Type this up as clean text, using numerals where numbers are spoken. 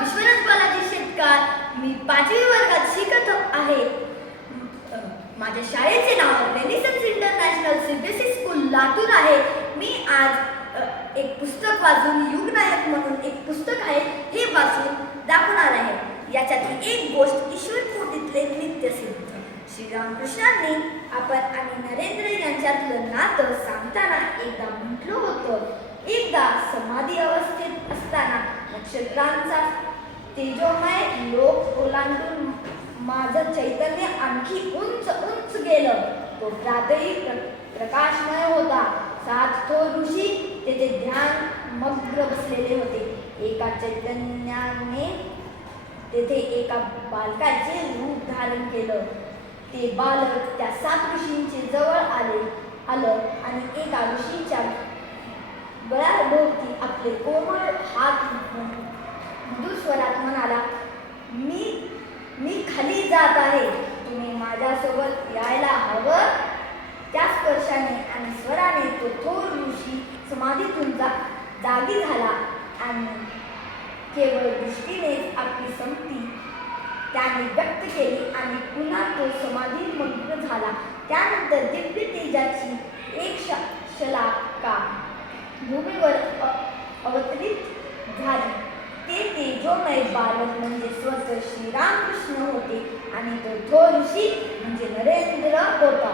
विश्वनाथ बालाजी शेटकार. मी 5वी वर्गात शिकत आहे. माझ्या शाळेचे नाव Renaissance International CBSE School Latur आहे. मी आज एक पुस्तक वाचून युगनायक म्हणून एक पुस्तक आहे हे वाचून दाखवणार आहे. याच्यातली एक गोष्ट ईश्वरपूर्तीतले नित्यसिद्ध. श्रीरामकृष्णांनी आपण आणि नरेंद्र यांच्यातलं नातं सांगताना एकदा म्हटलं होतं, एकदा समाधी अवस्थेत असताना नक्षत्रांचा तेजोमय लोक ओलांडून माझं चैतन्य आणखी उंच उंच गेलं. तो प्रातही प्रकाशमय होता. 7 थोर ऋषी तेथे ध्यान मग्न बसलेले होते. एका चैतन्याने तेथे एका बालकाचे रूप धारण केलं. ते बालक त्या 7 ऋषींचे जवळ आलं आणि एका ऋषीच्या गळ्याभोवती आपले कोमल हात मृदू स्वरात म्हणाला, मी खाली जात आहे, तुम्ही माझ्यासोबत यायला हवं. त्या स्पर्शाने आणि स्वराने तो थोर ऋषी समाधीतून जागी झाला आणि केवळ दृष्टीनेच आपली संमती त्याने व्यक्त केली आणि पुन्हा तो समाधीमग्न झाला. त्यानंतर दिव्य तेजाची एक शलाका भूमीवर अवतरित झाली. ते तेजोमय बालक म्हणजे स्वतः श्रीरामकृष्ण होते आणि तो थोर ऋषी म्हणजे नरेंद्र होता.